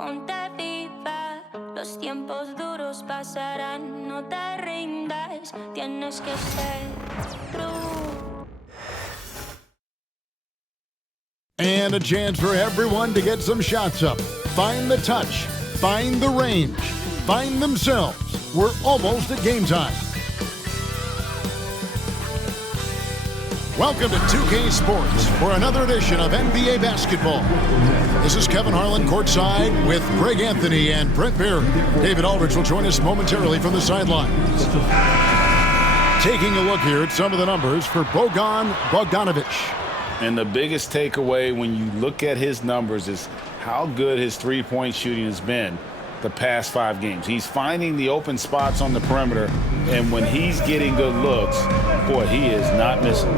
ponte viva. Los tiempos duros pasarán, no te rindas. Tienes que ser true. And a chance for everyone to get some shots up. Find the touch. Find the range. Find themselves. We're almost at game time. Welcome to 2K Sports for another edition of NBA basketball. This is Kevin Harlan courtside with Greg Anthony and Brent Barry. David Aldridge will join us momentarily from the sidelines. Taking a look here at some of the numbers for Bojan Bogdanovic. And the biggest takeaway when you look at his numbers is how good his three-point shooting has been the past 5 games. He's finding the open spots on the perimeter, and when he's getting good looks, boy, he is not missing.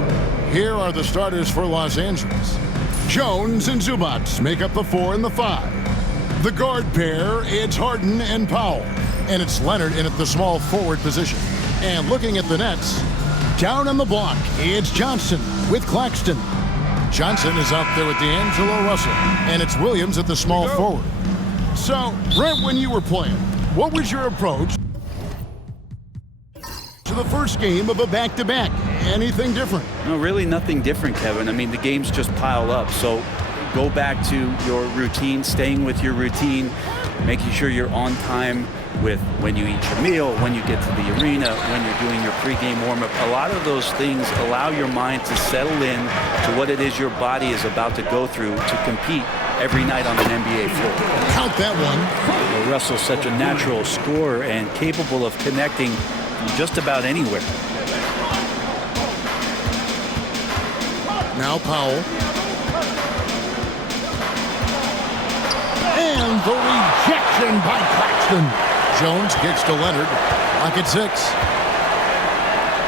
Here are the starters for Los Angeles. Jones and Zubac make up the 4 and the 5. The guard pair, it's Harden and Powell. And it's Leonard in at the small forward position. And looking at the Nets, down on the block, it's Johnson with Claxton. Johnson is out there with D'Angelo Russell. And it's Williams at the small forward. So, Brent, when you were playing, what was your approach to the first game of a back-to-back? Anything different? No, really nothing different, Kevin. I mean, the games just pile up. So go back to your routine, staying with your routine, making sure you're on time with when you eat your meal, when you get to the arena, when you're doing your pregame warm-up. A lot of those things allow your mind to settle in to what it is your body is about to go through to compete every night on an NBA floor. Count that one. Well, Russell's such a natural scorer and capable of connecting from just about anywhere. Now Powell. And the rejection by Claxton. Jones kicks to Leonard. Lock at 6.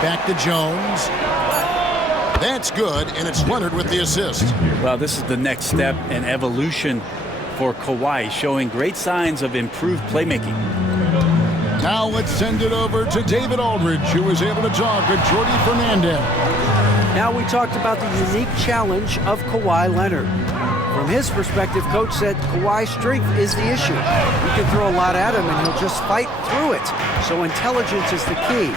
Back to Jones. That's good, and it's Leonard with the assist. Well, this is the next step in evolution for Kawhi, showing great signs of improved playmaking. Now let's send it over to David Aldridge, who was able to talk with Jordy Fernandez. Now we talked about the unique challenge of Kawhi Leonard. From his perspective, Coach said Kawhi's strength is the issue. You can throw a lot at him and he'll just fight through it. So intelligence is the key.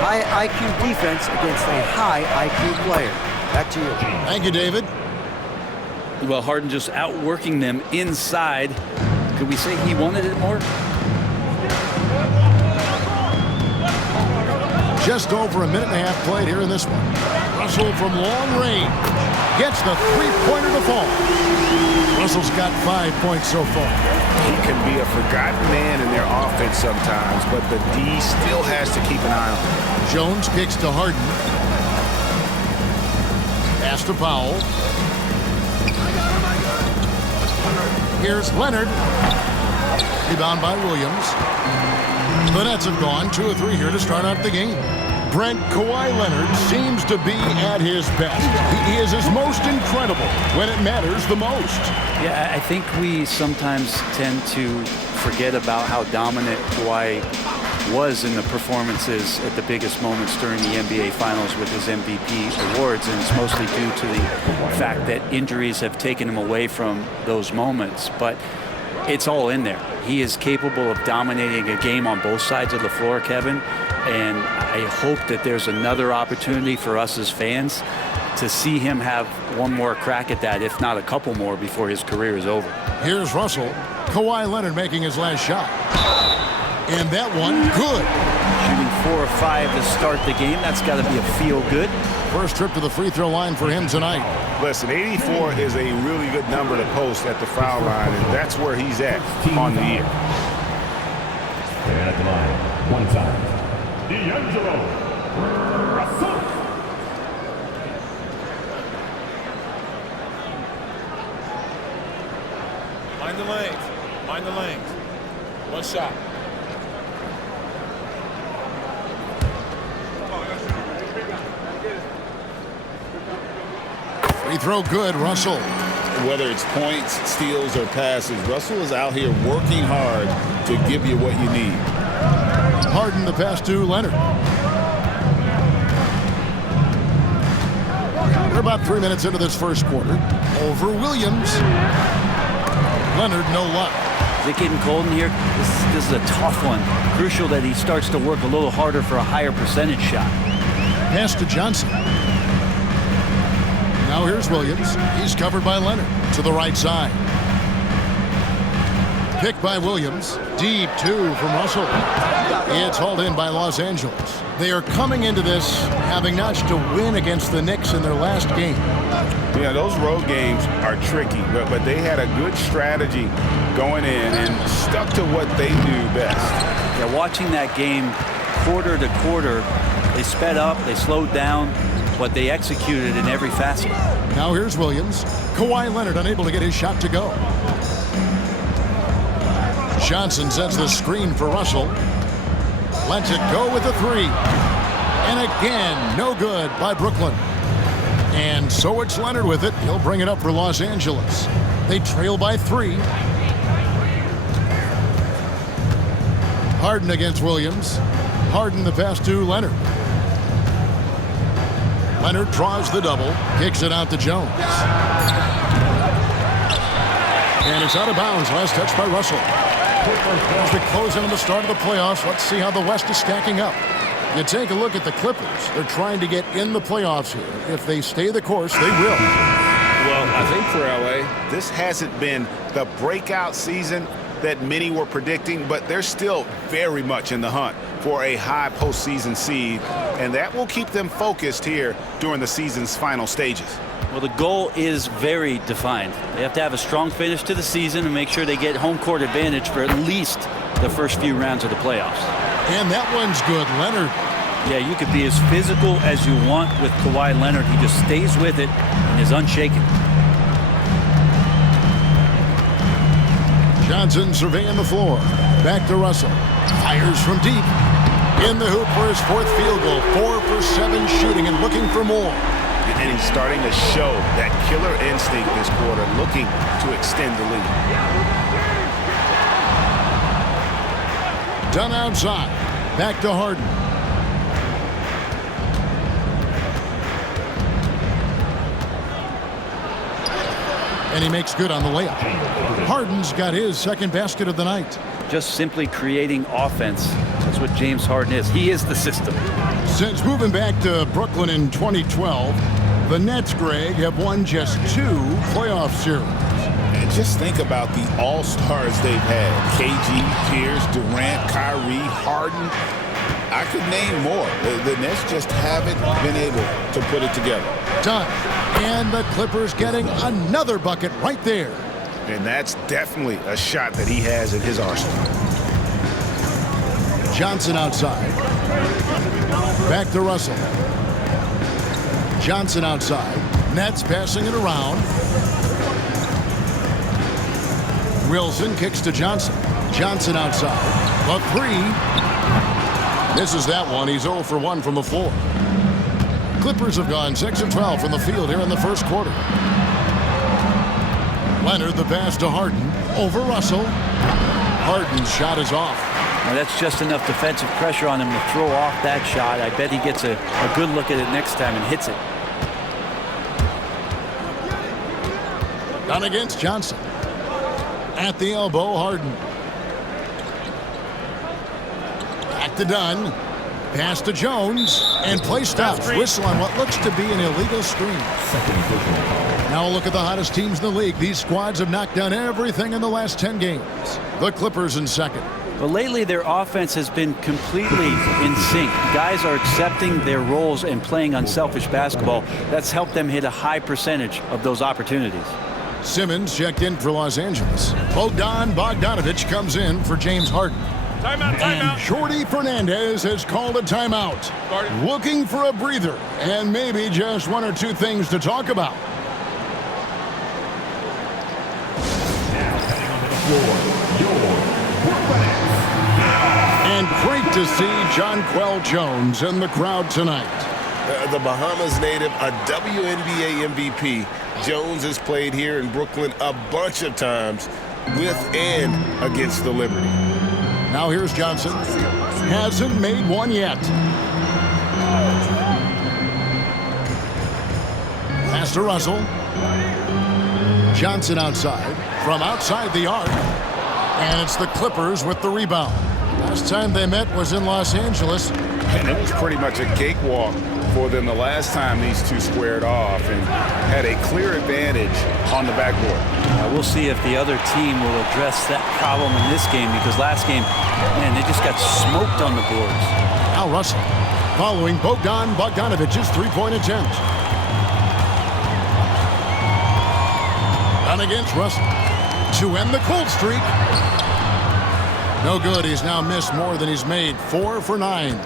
High IQ defense against a high IQ player. Back to you. Thank you, David. Well, Harden just outworking them inside. Could we say he wanted it more? Just over a minute and a half played here in this one. Russell from long range gets the three-pointer to fall. Russell's got 5 points so far. He can be a forgotten man in their offense sometimes, but the D still has to keep an eye on him. Jones kicks to Harden. Pass to Powell. Here's Leonard. Rebound by Williams. The Nets have gone 2 of 3 here to start out the game. Brent, Kawhi Leonard seems to be at his best. He is his most incredible when it matters the most. Yeah, I think we sometimes tend to forget about how dominant Kawhi was in the performances at the biggest moments during the NBA Finals with his MVP awards, and it's mostly due to the fact that injuries have taken him away from those moments. But it's all in there. He is capable of dominating a game on both sides of the floor, Kevin, and I hope that there's another opportunity for us as fans to see him have one more crack at that, if not a couple more, before his career is over. Here's Russell. Kawhi Leonard making his last shot. And that one, good. Shooting 4 or 5 to start the game, that's got to be a feel-good. First trip to the free throw line for him tonight. Listen, 84 is a really good number to post at the foul line, and that's where he's at on the year. And at the line, one time, D'Angelo Russell. Mind the lanes. Mind the lanes. One shot. Free throw good, Russell. Whether it's points, steals, or passes, Russell is out here working hard to give you what you need. Harden the pass to Leonard. We're about 3 minutes into this first quarter. Over Williams. Leonard, no luck. Is it getting cold in here? This is a tough one. Crucial that he starts to work a little harder for a higher percentage shot. Pass to Johnson. Now here's Williams. He's covered by Leonard to the right side. Pick by Williams. Deep two from Russell. It's hauled in by Los Angeles. They are coming into this having notched a win against the Knicks in their last game. Yeah, those road games are tricky, but they had a good strategy going in and stuck to what they do best. Yeah, watching that game quarter to quarter, they sped up, they slowed down, but they executed in every facet. Now here's Williams. Kawhi Leonard unable to get his shot to go. Johnson sets the screen for Russell. Lets it go with a three. And again, no good by Brooklyn. And so it's Leonard with it. He'll bring it up for Los Angeles. They trail by 3. Harden against Williams. Harden the pass to Leonard. Leonard draws the double. Kicks it out to Jones. And it's out of bounds. Last touch by Russell. As we close in on the start of the playoffs, let's see how the West is stacking up. You take a look at the Clippers. They're trying to get in the playoffs here. If they stay the course, they will. Well, I think for LA, this hasn't been the breakout season that many were predicting, but they're still very much in the hunt for a high postseason seed, and that will keep them focused here during the season's final stages. Well, the goal is very defined. They have to have a strong finish to the season and make sure they get home court advantage for at least the first few rounds of the playoffs. And that one's good, Leonard. Yeah, you could be as physical as you want with Kawhi Leonard. He just stays with it and is unshaken. Johnson surveying the floor. Back to Russell. Fires from deep. In the hoop for his 4th field goal. 4 for 7 shooting and looking for more. And he's starting to show that killer instinct this quarter, looking to extend the lead. Done outside. Back to Harden. And he makes good on the layup. Harden's got his 2nd basket of the night. Just simply creating offense. That's what James Harden is. He is the system. Since moving back to Brooklyn in 2012, the Nets, Greg, have won just 2 playoff series. And just think about the all-stars they've had. KG, Pierce, Durant, Kyrie, Harden. I could name more. The Nets just haven't been able to put it together. Done. And the Clippers getting another bucket right there. And that's definitely a shot that he has in his arsenal. Johnson outside. Back to Russell. Johnson outside. Nets passing it around. Wilson kicks to Johnson. Johnson outside. A 3. Misses that one. He's 0 for 1 from the floor. Clippers have gone 6 of 12 from the field here in the first quarter. Leonard the pass to Harden. Over Russell. Harden's shot is off. Now that's just enough defensive pressure on him to throw off that shot. I bet he gets a good look at it next time and hits it. Done against Johnson. At the elbow, Harden. Back to Dunn. Pass to Jones. And play stops. Whistle on what looks to be an illegal screen. Now a look at the hottest teams in the league. These squads have knocked down everything in the last 10 games. The Clippers in second. But lately their offense has been completely in sync. Guys are accepting their roles and playing unselfish basketball. That's helped them hit a high percentage of those opportunities. Simmons checked in for Los Angeles. Bogdan Bogdanovic comes in for James Harden. Timeout, And timeout. Jordi Fernandez has called a timeout. Looking for a breather and maybe just 1 or 2 things to talk about. And great to see Jonquel Jones in the crowd tonight. The Bahamas native, a WNBA MVP. Jones has played here in Brooklyn a bunch of times with and against the Liberty. Now here's Johnson. Hasn't made one yet. Pass to Russell. Johnson outside. From outside the arc. And it's the Clippers with the rebound. Last time they met was in Los Angeles. And it was pretty much a cakewalk for them the last time these two squared off and had a clear advantage on the backboard. We'll see if the other team will address that problem in this game, because last game, man, they just got smoked on the boards. Al Russell following Bogdan Bogdanovic's three-point attempt. And against Russell to end the cold streak. No good. He's now missed more than he's made. 4 for 9.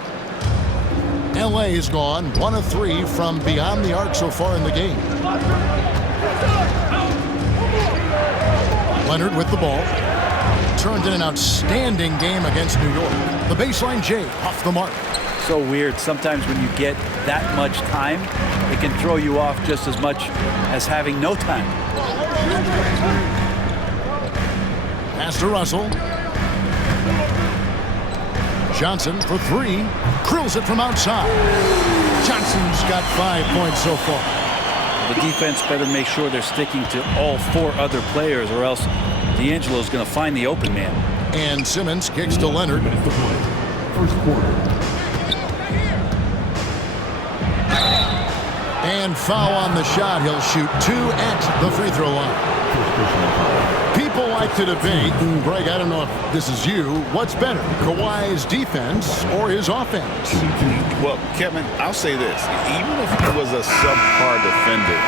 LA's gone 1 of 3 from beyond the arc so far in the game. Leonard with the ball. Turned in an outstanding game against New York. The baseline J off the mark. So weird. Sometimes when you get that much time, it can throw you off just as much as having no time. Pass to Russell. Johnson for 3. Drills it from outside. Johnson's got 5 points so far. The defense better make sure they're sticking to all 4 other players, or else D'Angelo's going to find the open man. And Simmons kicks to Leonard. First quarter. And foul on the shot. He'll shoot 2 at the free throw line. People like to debate, Greg, I don't know if this is you, what's better, Kawhi's defense or his offense? Well, Kevin, I'll say this. Even if he was a subpar defender,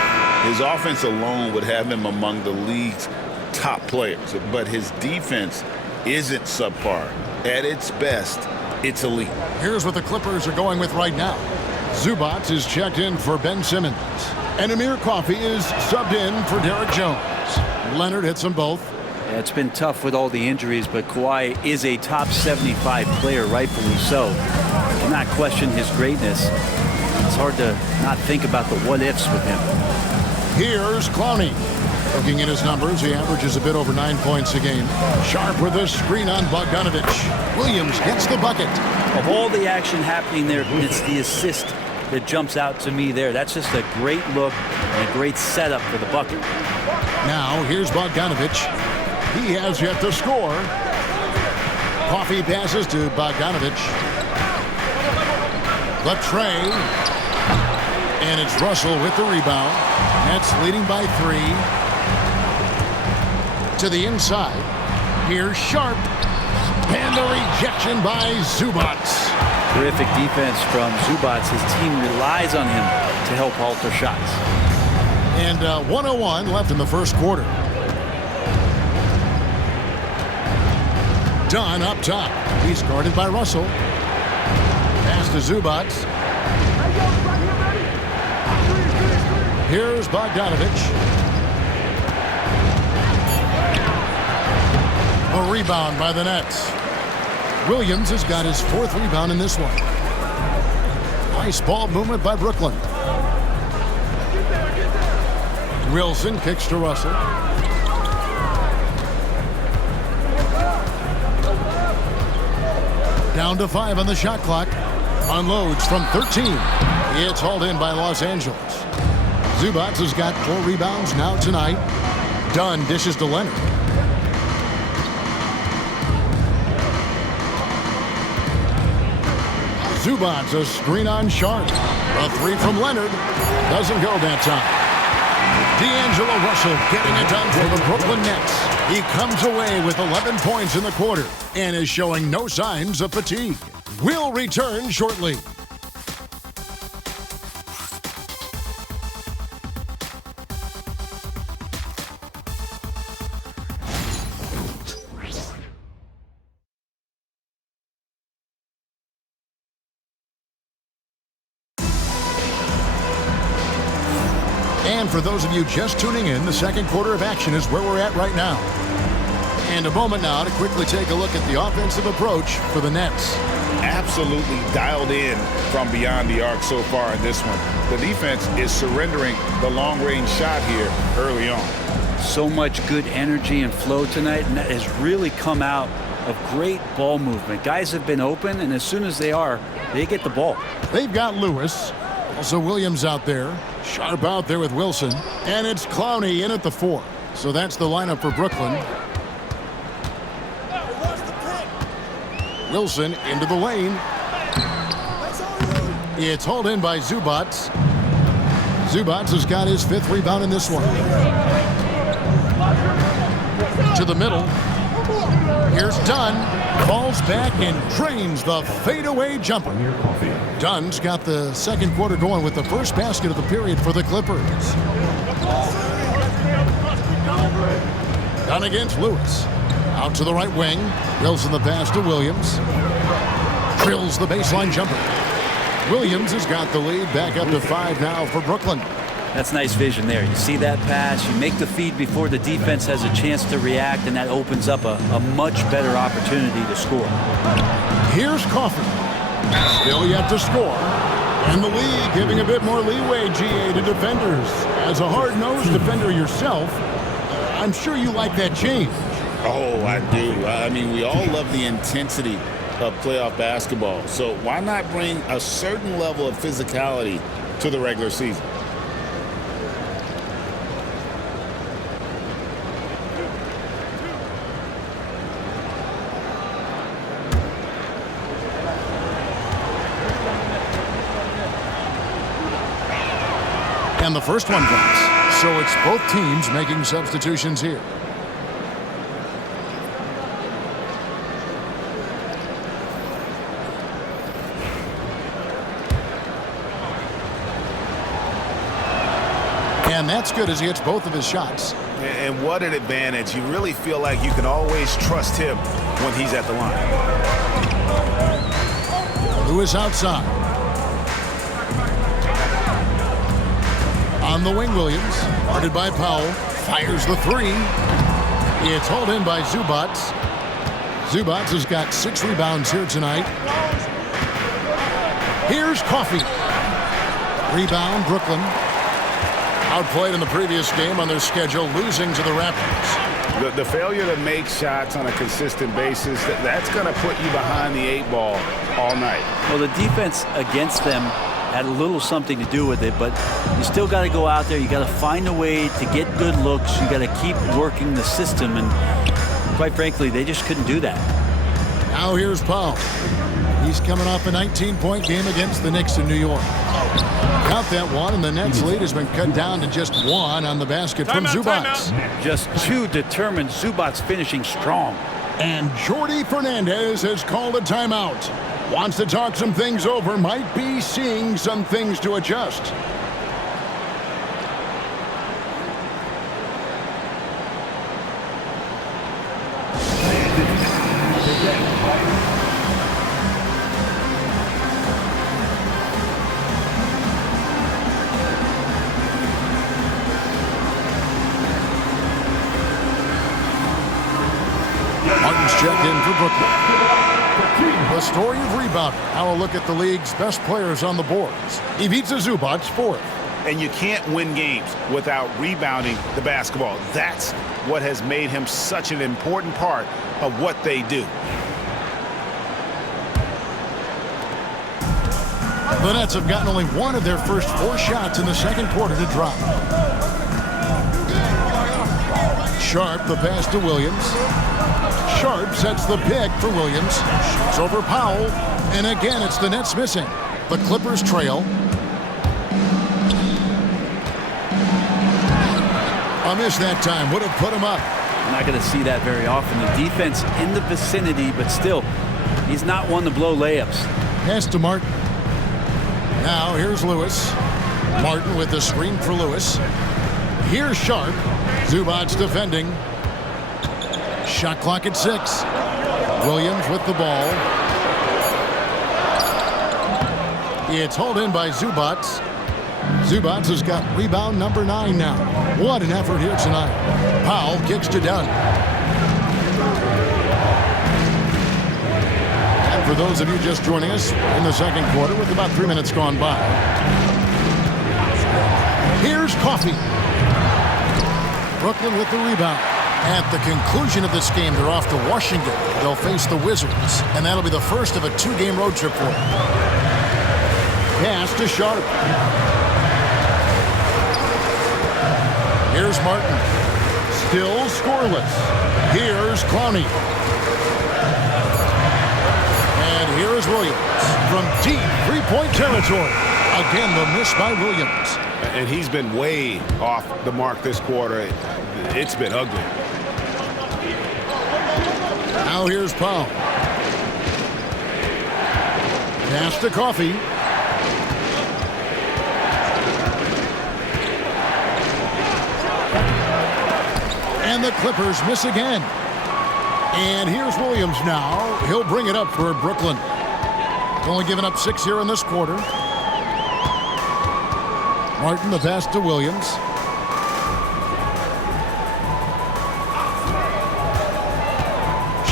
his offense alone would have him among the league's top players. But his defense isn't subpar. At its best, it's elite. Here's what the Clippers are going with right now. Zubac is checked in for Ben Simmons. And Amir Coffey is subbed in for Derek Jones. Leonard hits them both. Yeah, it's been tough with all the injuries, but Kawhi is a top 75 player, rightfully so. You cannot question his greatness. It's hard to not think about the what-ifs with him. Here's Clowney. Looking at his numbers, he averages a bit over 9 points a game. Sharp with a screen on Bogdanovich. Williams gets the bucket. Of all the action happening there, it's the assist that jumps out to me there. That's just a great look and a great setup for the bucket. Now, here's Bogdanovich. He has yet to score. Coffey passes to Bogdanovich. The tray. And it's Russell with the rebound. Nets leading by 3. To the inside. Here's Sharp. And the rejection by Zubac. Terrific defense from Zubac. His team relies on him to help alter shots. And 1:01 left in the first quarter. Dunn up top. He's guarded by Russell. Pass to Zubac. Here's Bogdanovich. A rebound by the Nets. Williams has got his 4th rebound in this one. Nice ball movement by Brooklyn. Wilson kicks to Russell. Down to 5 on the shot clock. Unloads from 13. It's hauled in by Los Angeles. Zubac has got 4 rebounds now tonight. Dunn dishes to Leonard. Zubac a screen on Sharp. A 3 from Leonard. Doesn't go that time. D'Angelo Russell getting it done for the Brooklyn Nets. He comes away with 11 points in the quarter and is showing no signs of fatigue. We'll return shortly. And for those of you just tuning in, the second quarter of action is where we're at right now. And a moment now to quickly take a look at the offensive approach for the Nets. Absolutely dialed in from beyond the arc so far in this one. The defense is surrendering the long-range shot here early on. So much good energy and flow tonight, and that has really come out of great ball movement. Guys have been open, and as soon as they are, they get the ball. They've got Lewis. Also Williams out there. Sharp out there with Wilson. And it's Clowney in at the 4. So that's the lineup for Brooklyn. Wilson into the lane. It's hauled in by Zubats. Zubats has got his 5th rebound in this one. To the middle. Here's Dunn. Falls back and drains the fadeaway jumper. Dunn's got the second quarter going with the first basket of the period for the Clippers. Dunn against Lewis. Out to the right wing. Wilson the pass to Williams. Drills the baseline jumper. Williams has got the lead back up to 5 now for Brooklyn. That's nice vision there. You see that pass, you make the feed before the defense has a chance to react, and that opens up a much better opportunity to score. Here's Coffey. Still yet to score. And the league giving a bit more leeway, GA, to defenders. As a hard-nosed defender yourself, I'm sure you like that change. Oh, I do. I mean, we all love the intensity of playoff basketball. So why not bring a certain level of physicality to the regular season? And the first one drops. So it's both teams making substitutions here. And that's good as he hits both of his shots. And what an advantage. You really feel like you can always trust him when he's at the line. Lewis outside. On the wing, Williams. Guarded by Powell. Fires the 3. It's hauled in by Zubats. Zubats has got 6 rebounds here tonight. Here's Coffey. Rebound, Brooklyn. Outplayed in the previous game on their schedule, losing to the Raptors. The failure to make shots on a consistent basis, that's going to put you behind the 8 ball all night. Well, the defense against them had a little something to do with it, but you still got to go out there. You got to find a way to get good looks. You got to keep working the system, and quite frankly, they just couldn't do that. Now here's Powell. He's coming off a 19-point game against the Knicks in New York. Count that one, and the Nets' lead has been cut down to just 1 on the basket from Zubats. Just 2 determined. Zubats finishing strong. And Jordi Fernandez has called a timeout. Wants to talk some things over, might be seeing some things to adjust. Martin's checked in for Brooklyn. The story of rebounding. Now a look at the league's best players on the boards. Ivica Zubats, 4th. And you can't win games without rebounding the basketball. That's what has made him such an important part of what they do. The Nets have gotten only 1 of their first 4 shots in the second quarter to drop. Sharp, the pass to Williams. Sharp sets the pick for Williams. Shoots over Powell. And again, it's the Nets missing. The Clippers trail. A miss that time. Would have put him up. You're not going to see that very often. The defense in the vicinity, but still, he's not one to blow layups. Pass to Martin. Now here's Lewis. Martin with the screen for Lewis. Here's Sharp. Zubats defending. Shot clock at 6. Williams with the ball. It's hauled in by Zubats. Zubats has got rebound number 9 now. What an effort here tonight. Powell kicks to Dunn. And for those of you just joining us in the second quarter with about 3 minutes gone by. Here's Coffey. Brooklyn with the rebound. At the conclusion of this game, they're off to Washington. They'll face the Wizards, and that'll be the first of a 2-game road trip for them. Pass to Sharp. Here's Martin. Still scoreless. Here's Clowney. Here's Williams from deep three-point territory. Again, the miss by Williams. And he's been way off the mark this quarter. It's been ugly. Now here's Powell. Pass to Coffee. And the Clippers miss again. And here's Williams now. He'll bring it up for Brooklyn. Only given up 6 here in this quarter. Martin, the pass to Williams.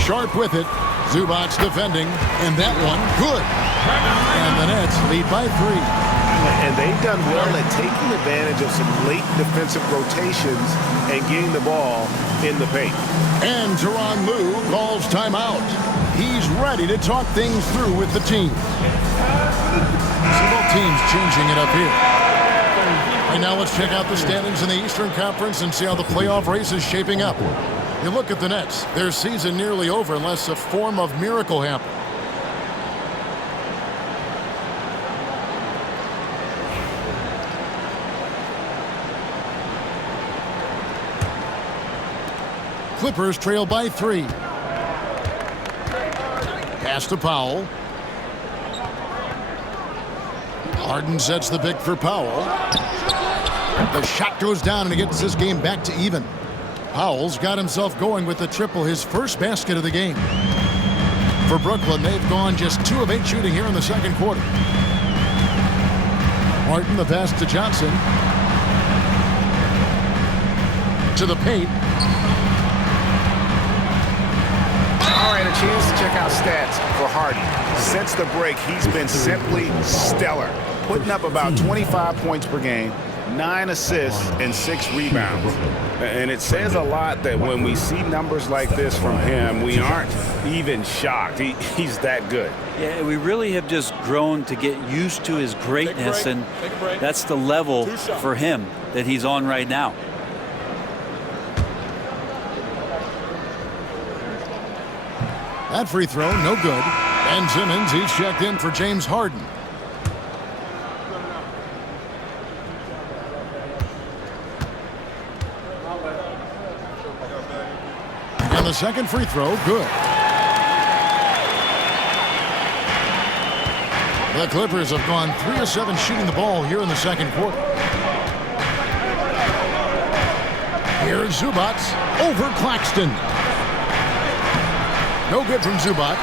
Sharp with it. Zubac defending. And that one, good. And the Nets lead by 3. And they've done well at taking advantage of some late defensive rotations and getting the ball in the paint. And Tyronn Lue calls timeout. He's ready to talk things through with the team. See both teams changing it up here. Right now, let's check out the standings in the Eastern Conference and see how the playoff race is shaping up. You look at the Nets. Their season nearly over unless a form of miracle happens. Clippers trail by 3. Pass to Powell. Harden sets the pick for Powell. The shot goes down and he gets this game back to even. Powell's got himself going with the triple, his first basket of the game. For Brooklyn, they've gone just 2 of 8 shooting here in the second quarter. Martin, the pass to Johnson. To the paint. All right, a chance to check out stats for Harden. Since the break, he's been simply stellar, putting up about 25 points per game, 9 assists, and 6 rebounds. And it says a lot that when we see numbers like this from him, we aren't even shocked. He's that good. Yeah, we really have just grown to get used to his greatness, and that's the level for him that he's on right now. That free throw, no good. Ben Simmons, he's checked in for James Harden. And the second free throw, good. The Clippers have gone 3 of 7 shooting the ball here in the second quarter. Here's Zubac over Claxton. No good from Zubac.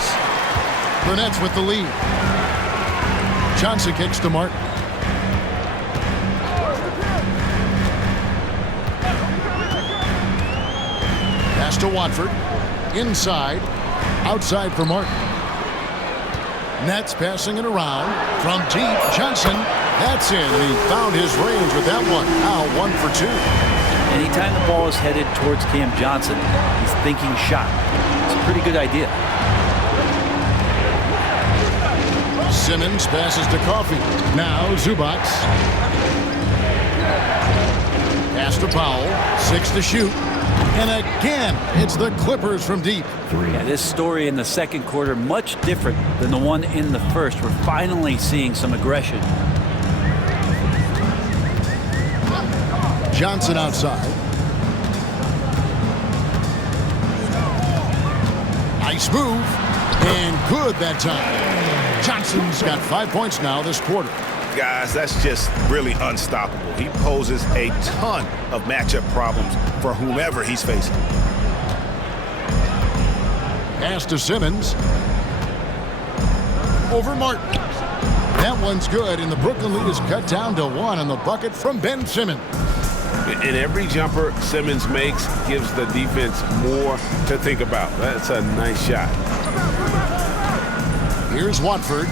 The Nets with the lead. Johnson kicks to Martin. Pass to Watford. Inside. Outside for Martin. Nets passing it around. From deep, Johnson. That's in. And he found his range with that one. Now 1 for 2. Anytime the ball is headed towards Cam Johnson, he's thinking shot. It's a pretty good idea. Simmons passes to Coffee. Now Zubac. Pass to Powell. 6 to shoot. And again, it's the Clippers from deep. Yeah, this story in the second quarter, much different than the one in the first. We're finally seeing some aggression. Johnson outside. Nice move. And good that time. Johnson's got 5 points now this quarter. Guys, that's just really unstoppable. He poses a ton of matchup problems for whomever he's facing. Pass to Simmons. Over Martin. That one's good, and the Brooklyn lead is cut down to 1 on the bucket from Ben Simmons. And every jumper Simmons makes gives the defense more to think about. That's a nice shot. Here's Watford.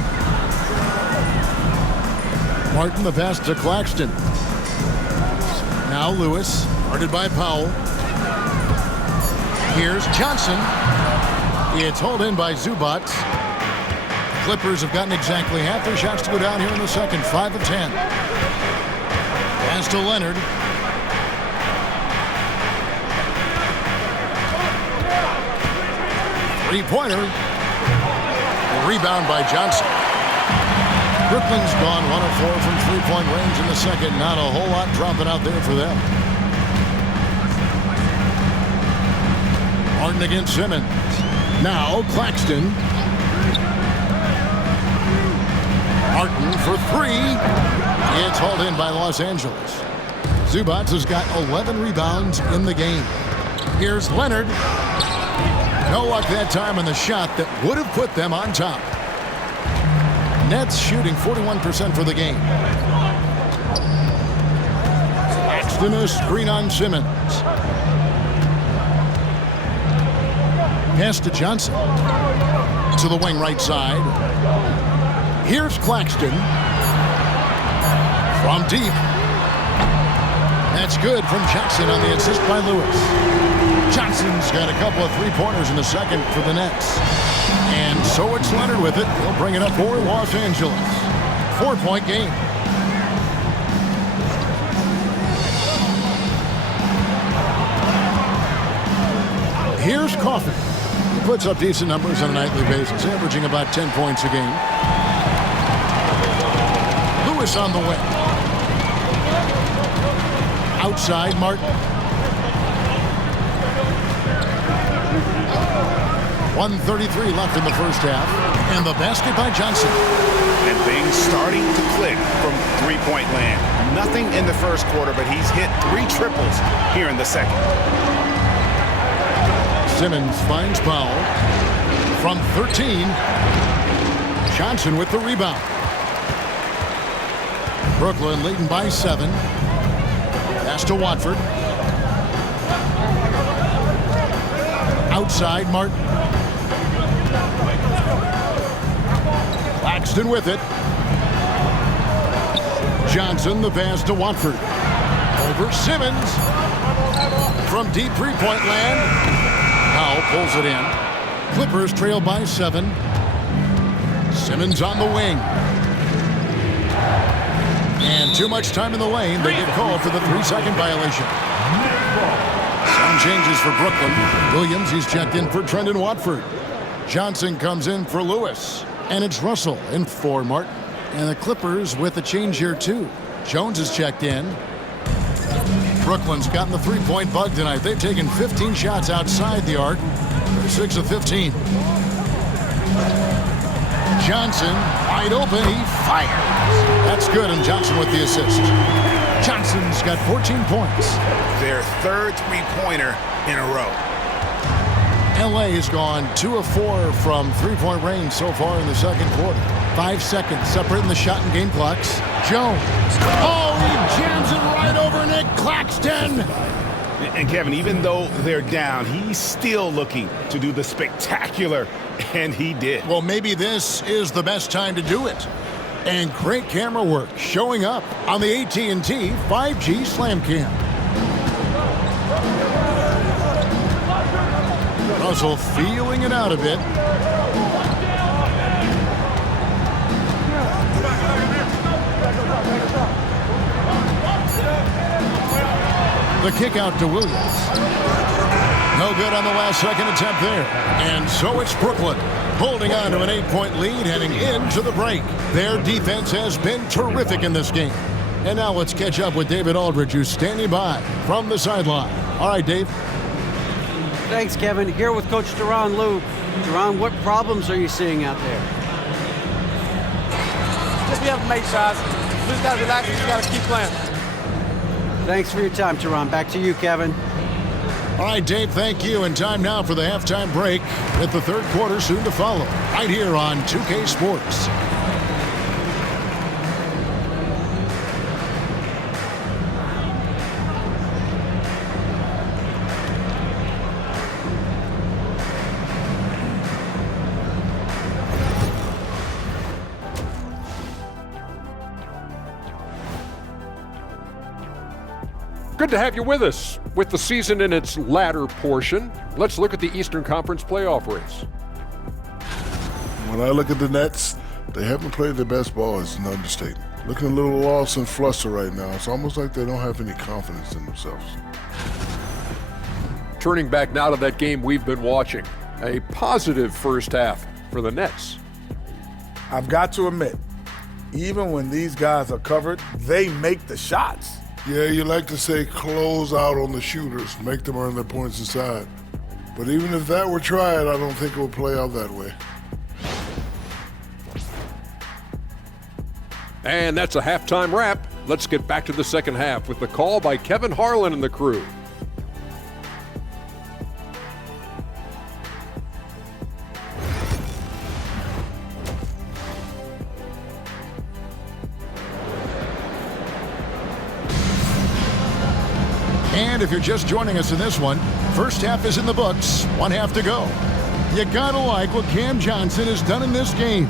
Martin, the pass to Claxton. Now Lewis, guarded by Powell. Here's Johnson. It's hauled in by Zubac. Clippers have gotten exactly half their shots to go down here in the second, 5 of 10. Pass to Leonard. Three-pointer. Rebound by Johnson. Brooklyn's gone 1 of 4 from three-point range in the second. Not a whole lot dropping out there for them. Harden against Simmons. Now Claxton. Harden for three. It's hauled in by Los Angeles. Zubac has got 11 rebounds in the game. Here's Leonard. No luck that time on the shot that would have put them on top. Nets shooting 41% for the game. Claxton a screen on Simmons. Pass to Johnson. To the wing right side. Here's Claxton. From deep. That's good from Jackson on the assist by Lewis. Johnson's got a couple of three-pointers in the second for the Nets. And so it's Leonard with it. He'll bring it up for Los Angeles. 4-point game. Here's Coffey. He puts up decent numbers on a nightly basis, averaging about 10 points a game. Lewis on the way. Outside, Martin. 1:33 left in the first half. And the basket by Johnson. And things starting to click from three-point land. Nothing in the first quarter, but he's hit 3 triples here in the second. Simmons finds Powell. From 13. Johnson with the rebound. Brooklyn leading by 7. Pass to Watford. Outside, Martin. Claxton with it. Johnson, the pass to Watford. Over Simmons. From deep three-point land. Powell pulls it in. Clippers trail by 7. Simmons on the wing. And too much time in the lane. They get called for the 3-second violation. Some changes for Brooklyn. Williams, he's checked in for Trendon Watford. Johnson comes in for Lewis. And it's Russell in for Martin. And the Clippers with a change here, too. Jones is checked in. Brooklyn's gotten the three-point bug tonight. They've taken 15 shots outside the arc. They're 6 of 15. Johnson, wide open, he fires. That's good, and Johnson with the assist. Johnson's got 14 points. Their third three-pointer in a row. LA has gone 2 of 4 from three-point range so far in the second quarter. 5 seconds separating the shot and game clocks. Jones. Oh, he jams it right over Nick Claxton. And Kevin, even though they're down, he's still looking to do the spectacular, and he did. Well, maybe this is the best time to do it. And great camera work showing up on the AT&T 5G Slam Cam. Russell feeling it out a bit. The kick out to Williams. No good on the last second attempt there. And so it's Brooklyn holding on to an 8-point lead heading into the break. Their defense has been terrific in this game. And now let's catch up with David Aldridge, who's standing by from the sideline. All right, Dave. Thanks, Kevin. Here with Coach Tyronn Lue. Tyronn, what problems are you seeing out there? Just be able to make shots. We just got to relax and just got to keep playing. Thanks for your time, Tyronn. Back to you, Kevin. All right, Dave, thank you. And time now for the halftime break with the third quarter soon to follow. Right here on 2K Sports. Good to have you with us. With the season in its latter portion, let's look at the Eastern Conference playoff race. When I look at the Nets, they haven't played their best ball, is an understatement. Looking a little lost and flustered right now. It's almost like they don't have any confidence in themselves. Turning back now to that game we've been watching. A positive first half for the Nets. I've got to admit, even when these guys are covered, they make the shots. Yeah, you like to say close out on the shooters, make them earn their points inside. But even if that were tried, I don't think it would play out that way. And that's a halftime wrap. Let's get back to the second half with the call by Kevin Harlan and the crew. And if you're just joining us in this one, first half is in the books, one half to go. You gotta like what Cam Johnson has done in this game.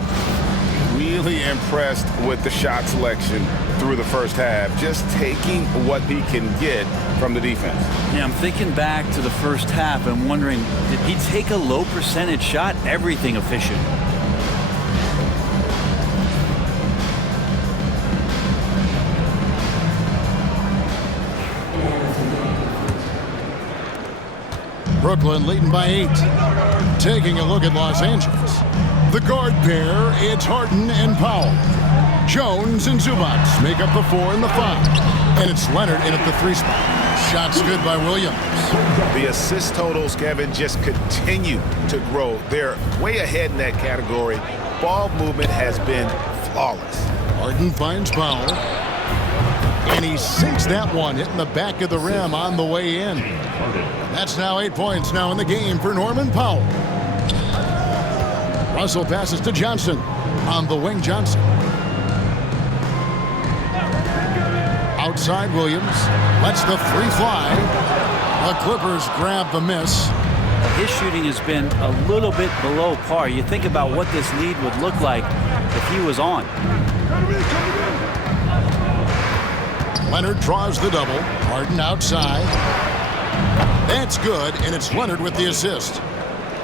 Really impressed with the shot selection through the first half, just taking what he can get from the defense. Yeah, I'm thinking back to the first half and wondering, did he take a low percentage shot? Everything efficient. Brooklyn leading by 8. Taking a look at Los Angeles. The guard pair, it's Harden and Powell. Jones and Zubac make up the 4 and the 5. And it's Leonard in at the 3 spot. Shots good by Williams. The assist totals, Kevin, just continue to grow. They're way ahead in that category. Ball movement has been flawless. Harden finds Powell. And he sinks that one, hitting the back of the rim on the way in. That's now 8 points now in the game for Norman Powell. Russell passes to Johnson. On the wing, Johnson. Outside Williams. Lets the 3 fly. The Clippers grab the miss. His shooting has been a little bit below par. You think about what this lead would look like if he was on. Leonard draws the double. Harden outside. That's good, and it's Leonard with the assist.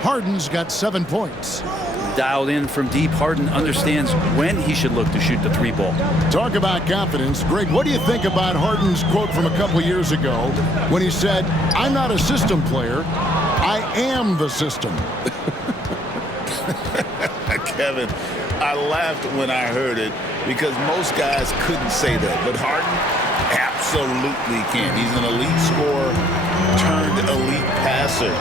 Harden's got 7 points. Dialed in from deep, Harden understands when he should look to shoot the 3 ball. Talk about confidence. Greg, what do you think about Harden's quote from a couple years ago when he said, "I'm not a system player, I am the system"? Kevin, I laughed when I heard it because most guys couldn't say that, but Harden absolutely can. He's an elite scorer turned elite passer.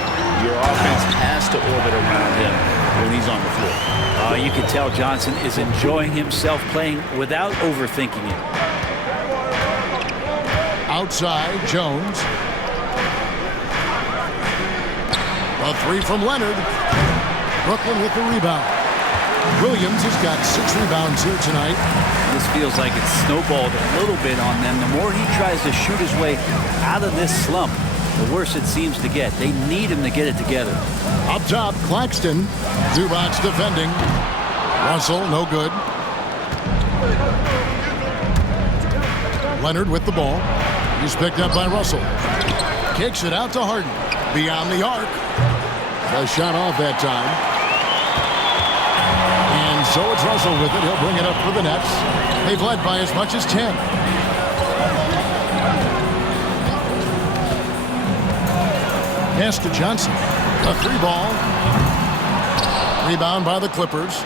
Your offense has to orbit around him when he's on the floor. You can tell Johnson is enjoying himself playing without overthinking it. Outside, Jones. A 3 from Leonard. Brooklyn with the rebound. Williams has got 6 rebounds here tonight. This feels like it's snowballed a little bit on them. The more he tries to shoot his way out of this slump, the worse it seems to get. They need him to get it together. Up top, Claxton. Zubac defending. Russell, no good. Leonard with the ball. He's picked up by Russell. Kicks it out to Harden. Beyond the arc. The shot off that time. And so it's Russell with it. He'll bring it up for the Nets. They've led by as much as 10. Pass to Johnson. A 3 ball. Rebound by the Clippers.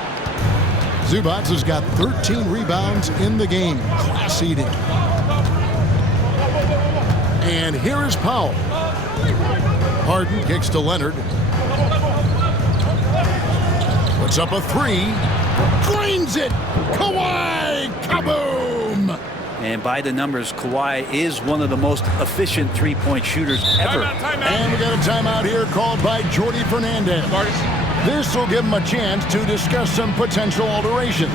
Zubac has got 13 rebounds in the game. Class eating. And here is Powell. Harden kicks to Leonard. Puts up a 3. Drains it. Kawhi. Kaboom. And by the numbers, Kawhi is one of the most efficient three-point shooters ever. And we got a timeout here called by Jordi Fernandez. This will give him a chance to discuss some potential alterations.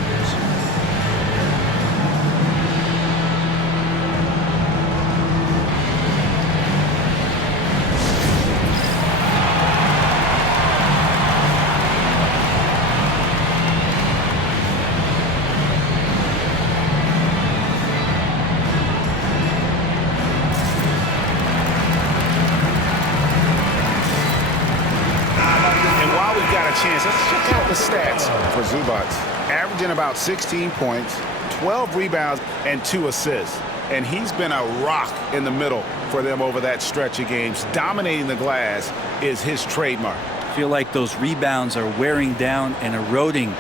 Let's check out the stats for Zubac. Averaging about 16 points, 12 rebounds, and 2 assists. And he's been a rock in the middle for them over that stretch of games. Dominating the glass is his trademark. I feel like those rebounds are wearing down and eroding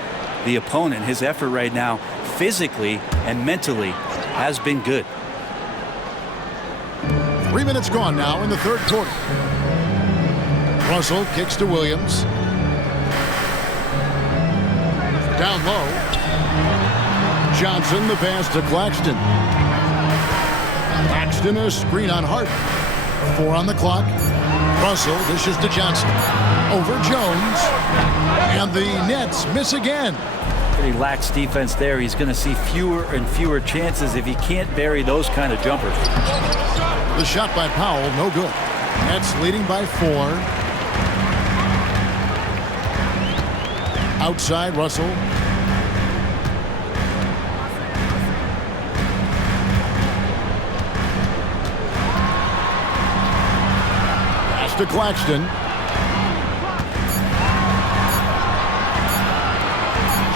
the opponent. His effort right now, physically and mentally, has been good. 3 minutes gone now in the third quarter. Russell kicks to Williams. Down low. Johnson, the pass to Claxton. Claxton, a screen on Hart. 4 on the clock. Russell dishes to Johnson. Over Jones. And the Nets miss again. He lacks defense there. He's going to see fewer and fewer chances if he can't bury those kind of jumpers. The shot by Powell, no good. Nets leading by 4. Outside, Russell. Pass to Claxton.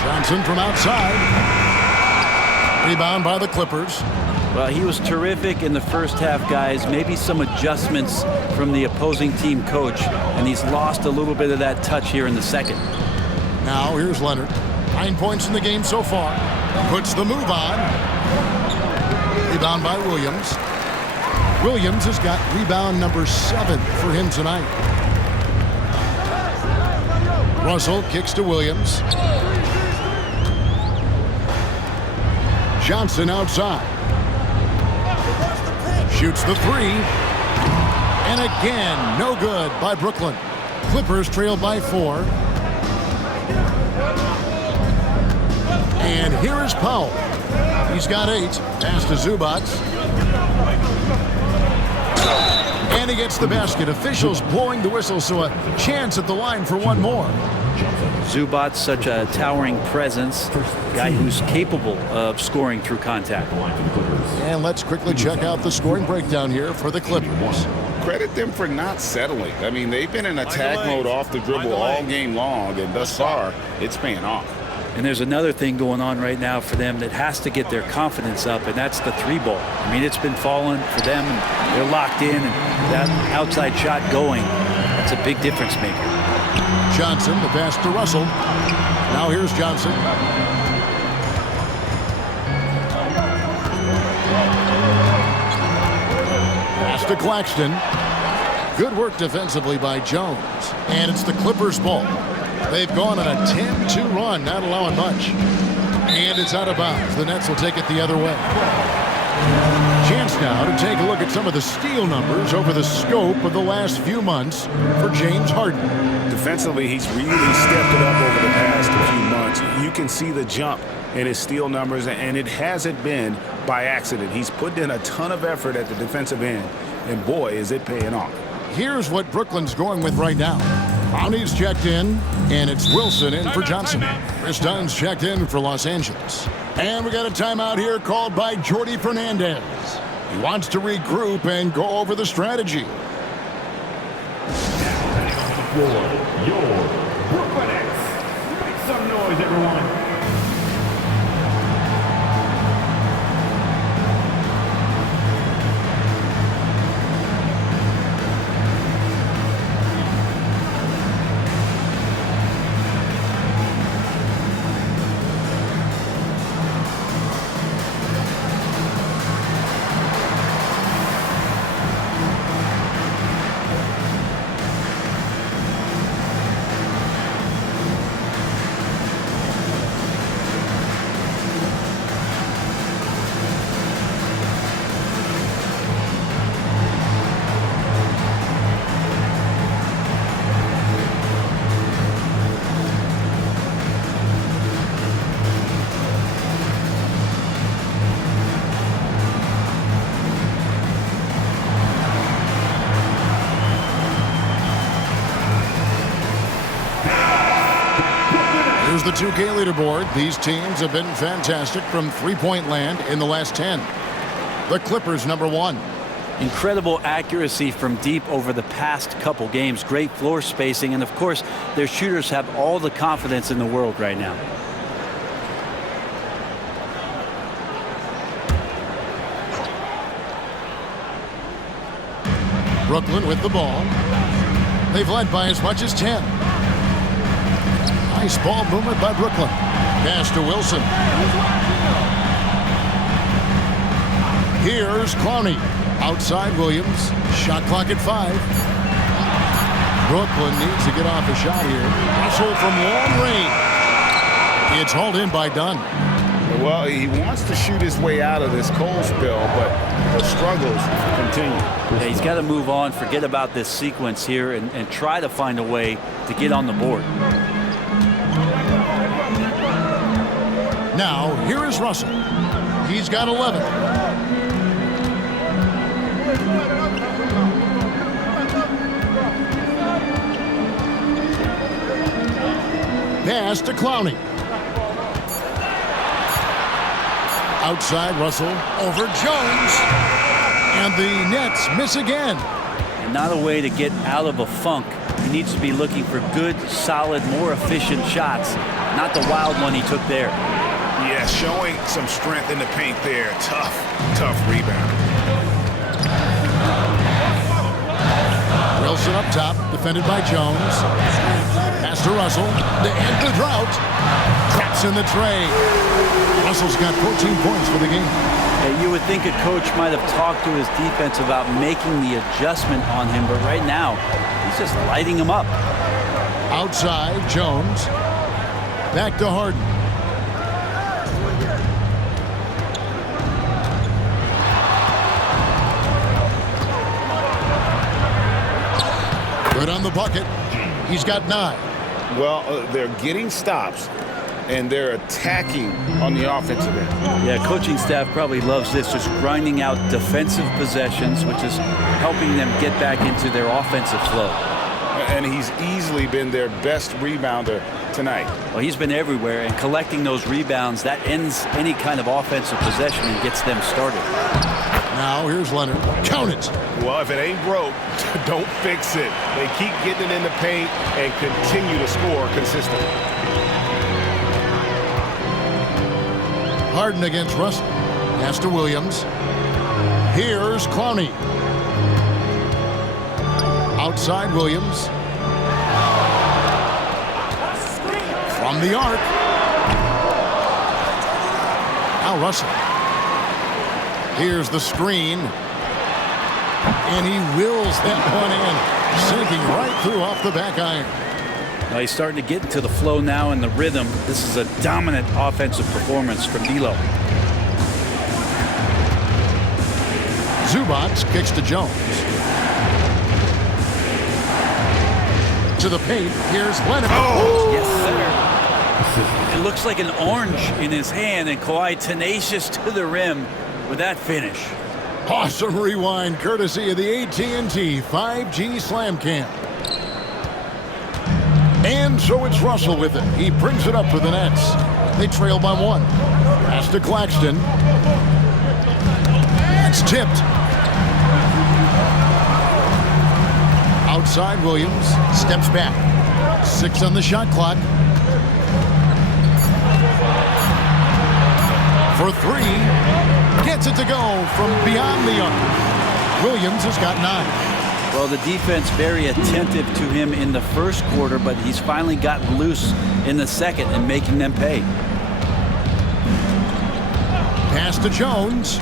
Johnson from outside. Rebound by the Clippers. Well, he was terrific in the first half, guys. Maybe some adjustments from the opposing team coach, and he's lost a little bit of that touch here in the second. Now here's Leonard. 9 points in the game so far. Puts the move on. Rebound by Williams. Williams has got rebound number 7 for him tonight. Russell kicks to Williams. Johnson outside. Shoots the 3. And again, no good by Brooklyn. Clippers trail by 4. And here is Powell. He's got 8. Pass to Zubac. And he gets the basket. Officials blowing the whistle, so a chance at the line for one more. Zubac, such a towering presence, guy who's capable of scoring through contact. And let's quickly check out the scoring breakdown here for the Clippers. Credit them for not settling. I mean, they've been in attack mode off the dribble all game long, and thus far, it's paying off. And there's another thing going on right now for them that has to get their confidence up, and that's the 3-ball. I mean, it's been falling for them, and they're locked in, and that outside shot going, that's a big difference maker. Johnson, the pass to Russell. Now here's Johnson. Pass to Claxton. Good work defensively by Jones. And it's the Clippers' ball. They've gone on a 10-2 run, not allowing much. And it's out of bounds. The Nets will take it the other way. Chance now to take a look at some of the steal numbers over the scope of the last few months for James Harden. Defensively, he's really stepped it up over the past few months. You can see the jump in his steal numbers, and it hasn't been by accident. He's put in a ton of effort at the defensive end, and boy, is it paying off. Here's what Brooklyn's going with right now. Brownie's checked in, and it's Wilson in for Johnson. Chris Dunn's checked in for Los Angeles. And we got a timeout here called by Jordi Fernandez. He wants to regroup and go over the strategy. Your Brooklyn Nets. Make some noise, everyone. Here's the 2K leaderboard. These teams have been fantastic from three-point land in the last 10. The Clippers, number 1. Incredible accuracy from deep over the past couple games. Great floor spacing, and of course, their shooters have all the confidence in the world right now. Brooklyn with the ball. They've led by as much as 10. Nice ball movement by Brooklyn. Pass to Wilson. Here's Clowney. Outside Williams. Shot clock at 5. Brooklyn needs to get off a shot here. Russell from long range. It's hauled in by Dunn. Well, he wants to shoot his way out of this cold spill, but the struggles continue. Yeah, he's got to move on, forget about this sequence here, and try to find a way to get on the board. Now, here is Russell. He's got 11. Pass to Clowney. Outside Russell over Jones. And the Nets miss again. And not a way to get out of a funk. He needs to be looking for good, solid, more efficient shots. Not the wild one he took there. Yeah, showing some strength in the paint there. Tough rebound. Wilson up top, defended by Jones. Pass to Russell. To end the drought. Traps in the tray. Russell's got 14 points for the game. Yeah, you would think a coach might have talked to his defense about making the adjustment on him, but right now, he's just lighting him up. Outside, Jones. Back to Harden. Good on the bucket. He's got 9. Well, they're getting stops, and they're attacking on the offensive end. Yeah, coaching staff probably loves this, just grinding out defensive possessions, which is helping them get back into their offensive flow. And he's easily been their best rebounder tonight. Well, he's been everywhere, and collecting those rebounds, that ends any kind of offensive possession and gets them started. Now here's Leonard. Count it. Well, if it ain't broke, don't fix it. They keep getting it in the paint and continue to score consistently. Harden against Russell. Pass to Williams. Here's Clowney. Outside Williams. From the arc. Now Russell. Here's the screen. And he wills that one in. Sinking right through off the back iron. Well, he's starting to get into the flow now and the rhythm. This is a dominant offensive performance from D'Lo. Zubac kicks to Jones. To the paint. Here's Leonard. Oh, yes, sir. It looks like an orange in his hand, and Kawhi tenacious to the rim with that finish. Awesome rewind courtesy of the AT&T 5G Slam Cam. And so it's Russell with it. He brings it up for the Nets. They trail by 1. Pass to Claxton. It's tipped. Outside Williams. Steps back. 6 on the shot clock. For 3. Gets it to go from beyond the arc. Williams has got 9. Well, the defense very attentive to him in the first quarter, but he's finally gotten loose in the second and making them pay. Pass to Jones.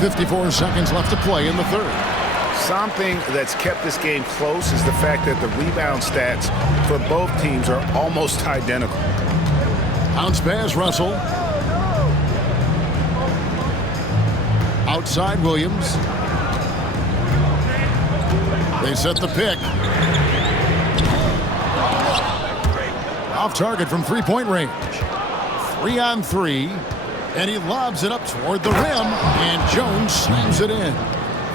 54 seconds left to play in the third. Something that's kept this game close is the fact that the rebound stats for both teams are almost identical. Bounce pass, Russell. Outside Williams. They set the pick. Off target from three-point range. 3 on 3. And he lobs it up toward the rim. And Jones slams it in.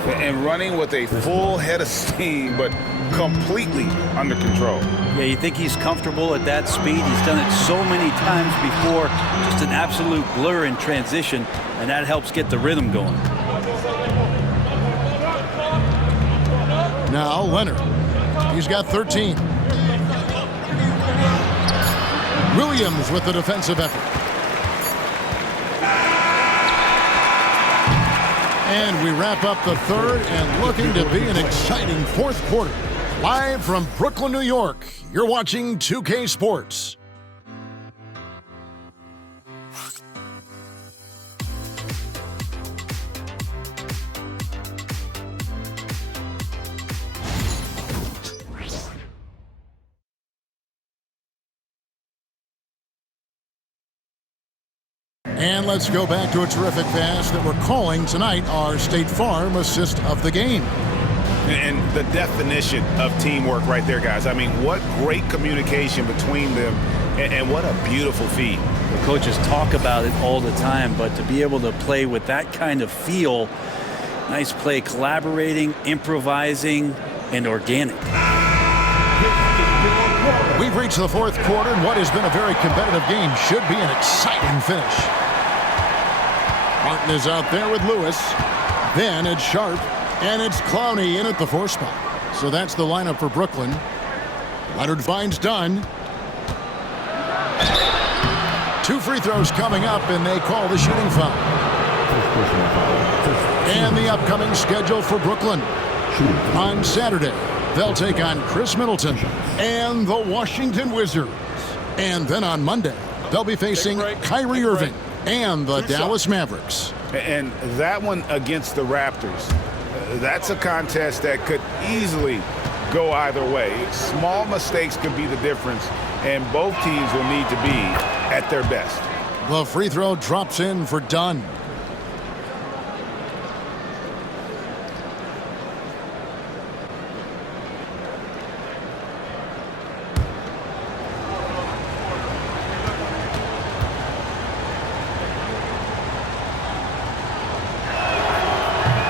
And running with a full head of steam, but completely under control. Yeah, you think he's comfortable at that speed. He's done it so many times before. Just an absolute blur in transition, and that helps get the rhythm going. Now Leonard. He's got 13. Williams with the defensive effort. And we wrap up the third and looking to be an exciting fourth quarter. Live from Brooklyn, New York, you're watching 2K Sports. And let's go back to a terrific pass that we're calling tonight our State Farm assist of the game. And the definition of teamwork right there, guys. I mean, what great communication between them, and what a beautiful feed. The coaches talk about it all the time, but to be able to play with that kind of feel, nice play, collaborating, improvising, and organic. We've reached the fourth quarter, and what has been a very competitive game should be an exciting finish. Martin is out there with Lewis. Then it's Sharp, and it's Clowney in at the 4 spot. So that's the lineup for Brooklyn. Leonard finds Dunn. 2 free throws coming up, and they call the shooting foul. And the upcoming schedule for Brooklyn. On Saturday, they'll take on Chris Middleton and the Washington Wizards. And then on Monday, they'll be facing Kyrie Irving and the Dallas Mavericks. And that one against the Raptors, that's a contest that could easily go either way. Small mistakes could be the difference, and both teams will need to be at their best. The free throw drops in for Dunn.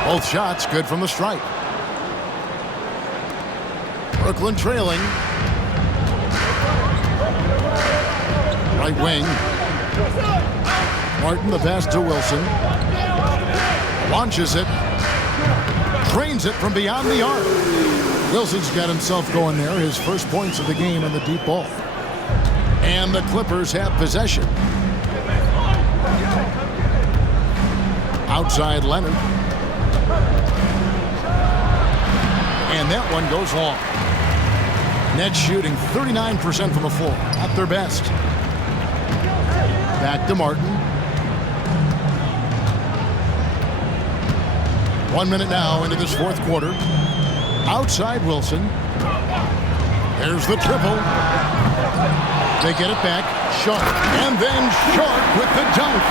Both shots good from the stripe. Brooklyn trailing. Right wing. Martin the pass to Wilson. Launches it. Drains it from beyond the arc. Wilson's got himself going there. His first points of the game in the deep ball. And the Clippers have possession. Outside Leonard. And that one goes long. Nets shooting 39% from the floor, at their best. Back to Martin. 1 minute now into this fourth quarter. Outside Wilson. There's the triple. They get it back. Sharp. And then Sharp with the dunk.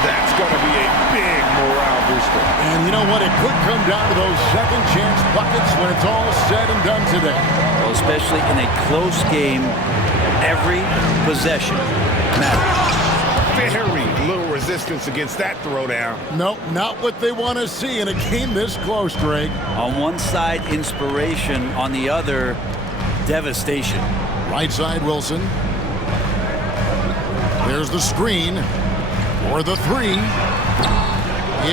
That's going to be a big morale booster. And you know what? It could come down to those second chance buckets when it's all said and done today. Well, especially in a close game, every possession matters. Very little resistance against that throwdown. Nope, not what they want to see in a game this close, Greg. On one side, inspiration. On the other, devastation. Right side, Wilson. There's the screen. For the 3.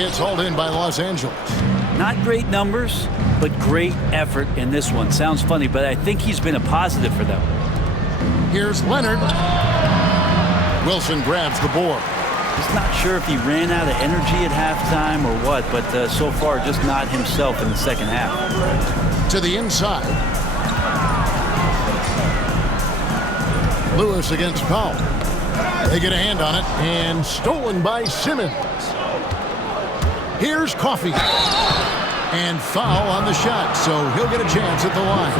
It's hauled in by Los Angeles. Not great numbers, but great effort in this one. Sounds funny, but I think he's been a positive for them. Here's Leonard. Wilson grabs the board. Just not sure if he ran out of energy at halftime or what, but so far just not himself in the second half. To the inside. Lewis against Powell. They get a hand on it, and stolen by Simmons. Here's Coffey. And foul on the shot, so he'll get a chance at the line.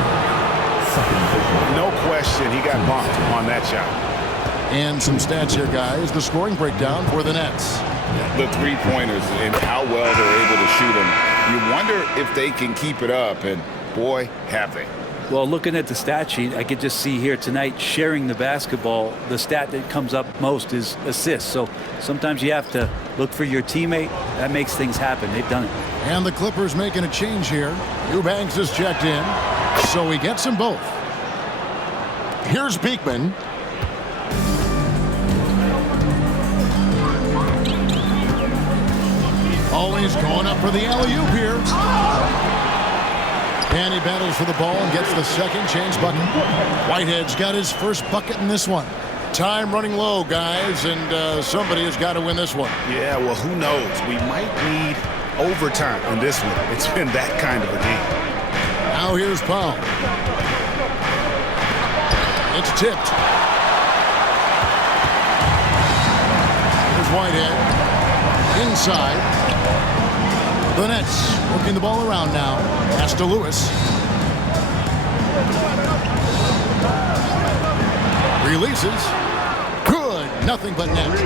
No question, he got bumped on that shot. And some stats here, guys. The scoring breakdown for the Nets. The three-pointers and how well they're able to shoot them. You wonder if they can keep it up, and boy, have they. Well, looking at the stat sheet, I could just see here tonight sharing the basketball. The stat that comes up most is assists. So sometimes you have to look for your teammate. That makes things happen. They've done it. And the Clippers making a change here. Eubanks is checked in, so he gets them both. Here's Beekman. Always going up for the alley-oop here. And he battles for the ball and gets the second chance bucket. Whitehead's got his first bucket in this one. Time running low, guys, and somebody has got to win this one. Yeah, well, who knows? We might need overtime in this one. It's been that kind of a game. Now here's Powell. It's tipped. Here's Whitehead. Inside. The Nets working the ball around now. Pass to Lewis. Releases. Good. Nothing but net.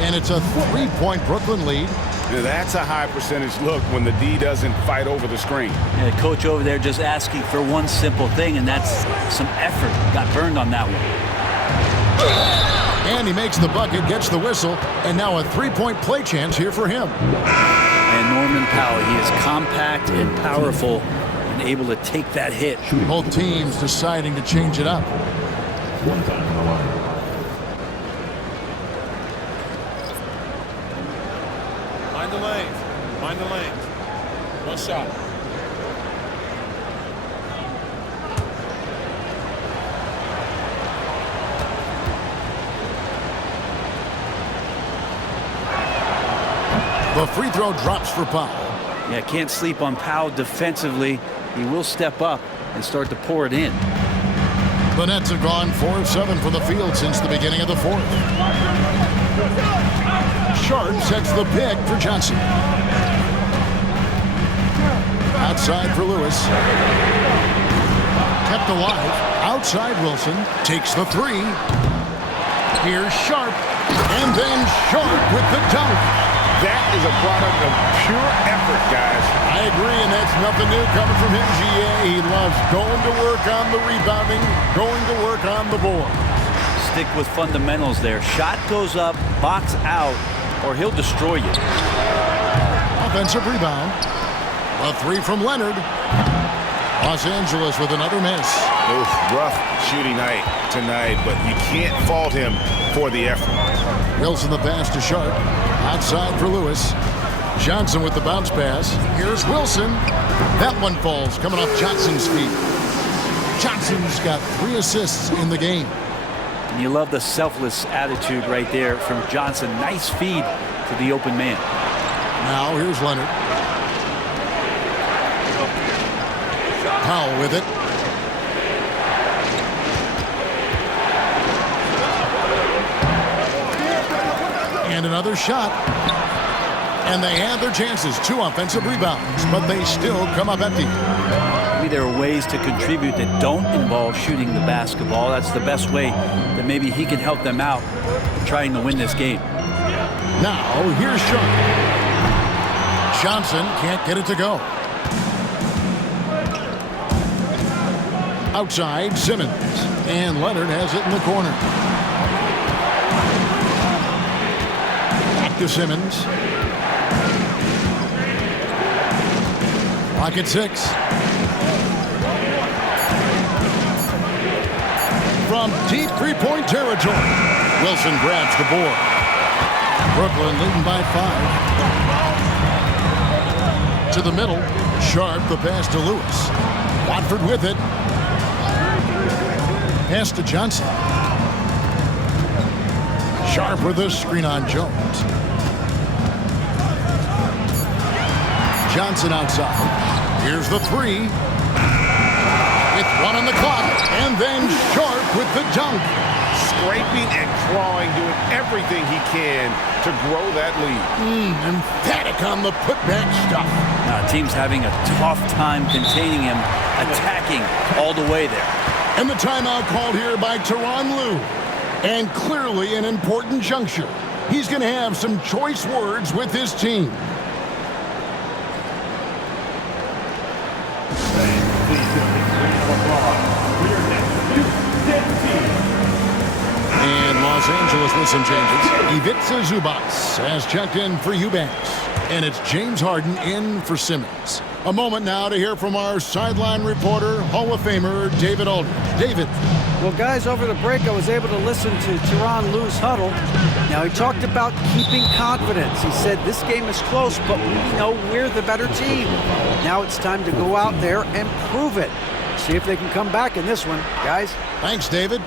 And it's a 3-point Brooklyn lead. Now that's a high percentage look when the D doesn't fight over the screen. Yeah, the coach over there just asking for one simple thing, and that's some effort. Got burned on that one. And he makes the bucket, gets the whistle, and now a 3-point play chance here for him. And Norman Powell, he is compact and powerful and able to take that hit. Both teams deciding to change it up. One time on the line. Mind the lanes. Mind the lanes. One shot. The free throw drops for Powell. Yeah, can't sleep on Powell defensively. He will step up and start to pour it in. The Nets have gone 4 of 7 from the field since the beginning of the fourth. Sharp sets the pick for Johnson. Outside for Lewis. Kept alive. Outside Wilson. Takes the three. Here's Sharp. And then Sharp with the dunk. That is a product of pure effort, guys. I agree, and that's nothing new coming from him, GA. He loves going to work on the rebounding, going to work on the board. Stick with fundamentals there. Shot goes up, box out, or he'll destroy you. Offensive rebound. A three from Leonard. Los Angeles with another miss. Oof, rough shooting night tonight, but you can't fault him for the effort. Wilson the pass to Sharp. Outside for Lewis. Johnson with the bounce pass. Here's Wilson. That one falls coming off Johnson's feet. Johnson's got 3 assists in the game. And you love the selfless attitude right there from Johnson. Nice feed to the open man. Now here's Leonard. Powell with it. And another shot. And they have their chances. 2 offensive rebounds, but they still come up empty. Maybe there are ways to contribute that don't involve shooting the basketball. That's the best way that maybe he can help them out trying to win this game. Now here's Sharp. Johnson can't get it to go. Outside, Simmons. And Leonard has it in the corner. Back to Simmons. Clock at 6. From deep three-point territory, Wilson grabs the board. Brooklyn leading by 5. To the middle, Sharp the pass to Lewis. Watford with it. Pass to Johnson. Sharp with a screen on Jones. Johnson outside. Here's the three. With 1 on the clock. And then Sharp with the dunk. Scraping and clawing, doing everything he can to grow that lead. Emphatic on the putback stuff. Team's having a tough time containing him, attacking all the way there. And the timeout called here by Tyronn Lue. And clearly an important juncture. He's going to have some choice words with his team. And Los Angeles with some changes. Ivica Zubac has checked in for Eubanks. And it's James Harden in for Simmons. A moment now to hear from our sideline reporter, Hall of Famer David Aldridge. David. Well, guys, over the break, I was able to listen to Tyronn Lue's huddle. Now, he talked about keeping confidence. He said, this game is close, but we know we're the better team. Now it's time to go out there and prove it. See if they can come back in this one, guys. Thanks, David.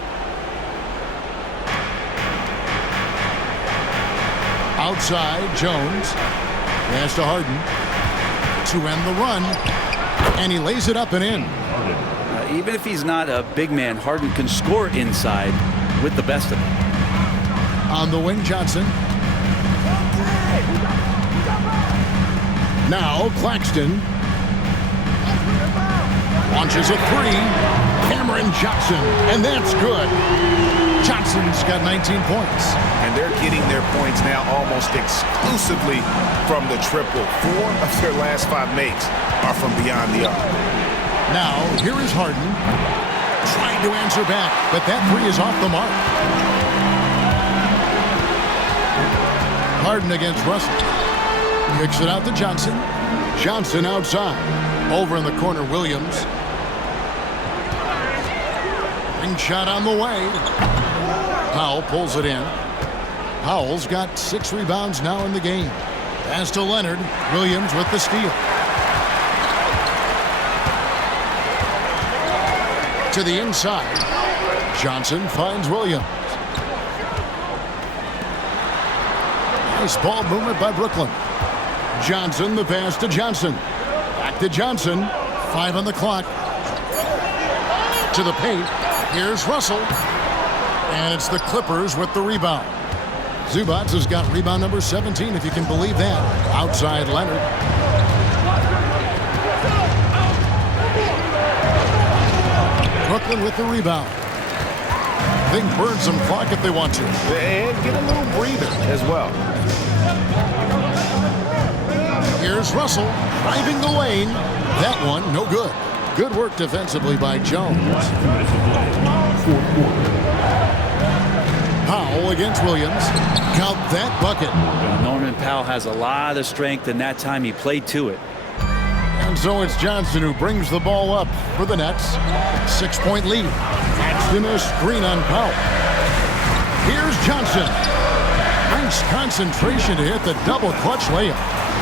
Outside, Jones. Pass to Harden. To end the run. And he lays it up and in. Even if he's not a big man, Harden can score inside with the best of them. On the wing, Johnson. Now Claxton launches a three. Cameron Johnson, and that's good. Johnson's got 19 points. And they're getting their points now almost exclusively from the triple. 4 of their last 5 makes are from beyond the arc. Now, here is Harden trying to answer back, but that three is off the mark. Harden against Russell. Kicks it out to Johnson. Johnson outside. Over in the corner, Williams. Ring shot on the way. Powell pulls it in. Powell's got 6 rebounds now in the game. Pass to Leonard. Williams with the steal. To the inside. Johnson finds Williams. Nice ball movement by Brooklyn. Johnson, the pass to Johnson. Back to Johnson. 5 on the clock. To the paint. Here's Russell. And it's the Clippers with the rebound. Zubac has got rebound number 17, if you can believe that. Outside Leonard. Brooklyn with the rebound. They can burn some clock if they want to. And get a little breather as well. Here's Russell driving the lane. That one, no good. Good work defensively by Jones. Powell against Williams. Count that bucket. Norman Powell has a lot of strength, and that time he played to it. And so it's Johnson who brings the ball up for the Nets. 6-point lead. Paxton a screen on Powell. Here's Johnson. Nice concentration to hit the double clutch layup.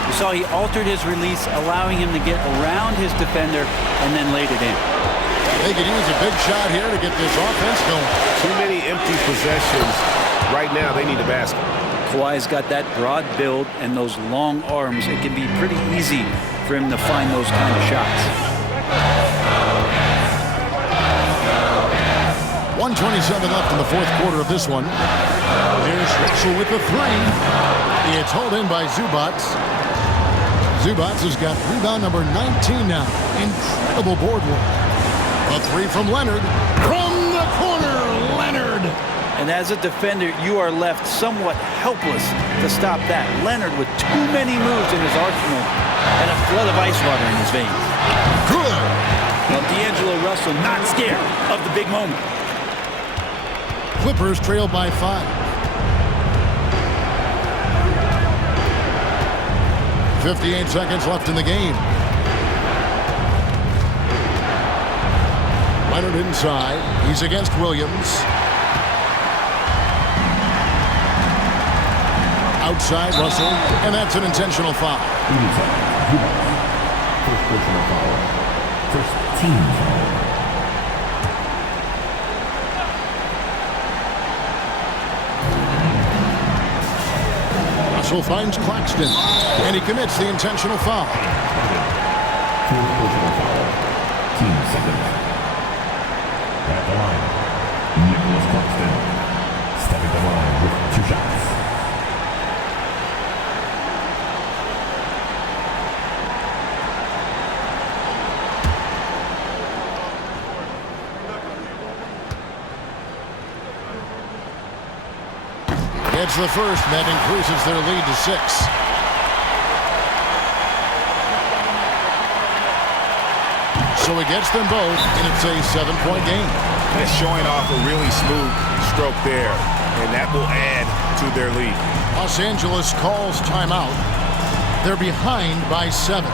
You saw he altered his release, allowing him to get around his defender and then laid it in. They could use a big shot here to get this offense going. Too many empty possessions. Right now, they need a basket. Kawhi's got that broad build and those long arms. It can be pretty easy for him to find those kind of shots. 1:27 left in the fourth quarter of this one. Here's Russell with the three. It's hauled in by Zubac. Zubac has got rebound number 19 now. Incredible board work. A three from Leonard. From the corner, Leonard. And as a defender, you are left somewhat helpless to stop that. Leonard with too many moves in his arsenal and a flood of ice water in his veins. Good. Well, D'Angelo Russell not scared of the big moment. Clippers trail by 5. 58 seconds left in the game. Leonard inside. He's against Williams. Outside Russell, and that's an intentional foul. First personal foul. First team foul. Russell finds Claxton, and he commits the intentional foul. Fourth personal foul. Team second. At the line, Nicholas Claxton. Stepping the line with 2 shots. It's the first, and that increases their lead to 6. So he gets them both, and it's a 7-point game. It's showing off a really smooth stroke there, and that will add to their lead. Los Angeles calls timeout. They're behind by 7.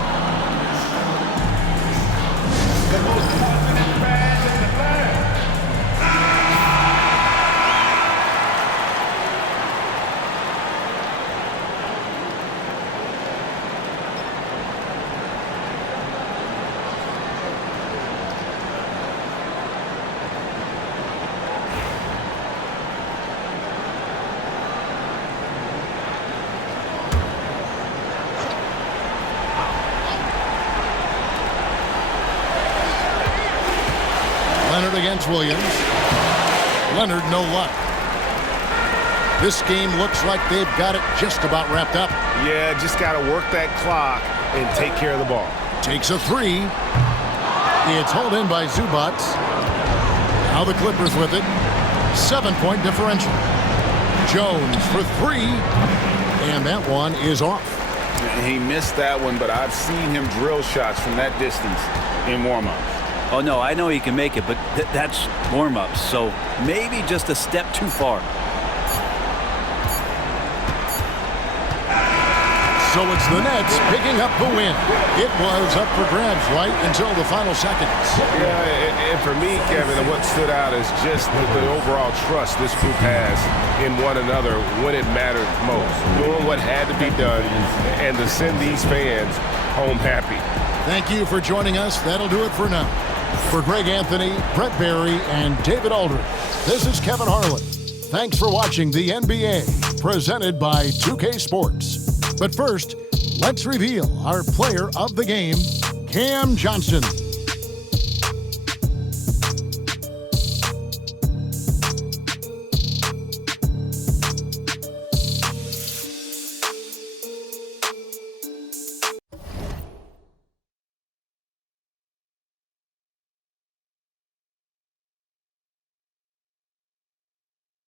Leonard against Williams. Leonard, no luck. This game looks like they've got it just about wrapped up. Yeah, just got to work that clock and take care of the ball. Takes a three. It's hauled in by Zubac. Now the Clippers with it. 7-point differential. Jones for three. And that one is off. He missed that one, but I've seen him drill shots from that distance in warm-ups. Oh, no, I know he can make it, but that's warm-ups, so maybe just a step too far. So it's the Nets picking up the win. It was up for grabs right until the final seconds. Yeah, and for me, Kevin, what stood out is just the overall trust this group has in one another when it mattered most. Doing what had to be done and to send these fans home happy. Thank you for joining us. That'll do it for now. For Greg Anthony, Brett Barry, and David Aldridge, this is Kevin Harlan. Thanks for watching the NBA, presented by 2K Sports. But first, let's reveal our player of the game, Cam Johnson.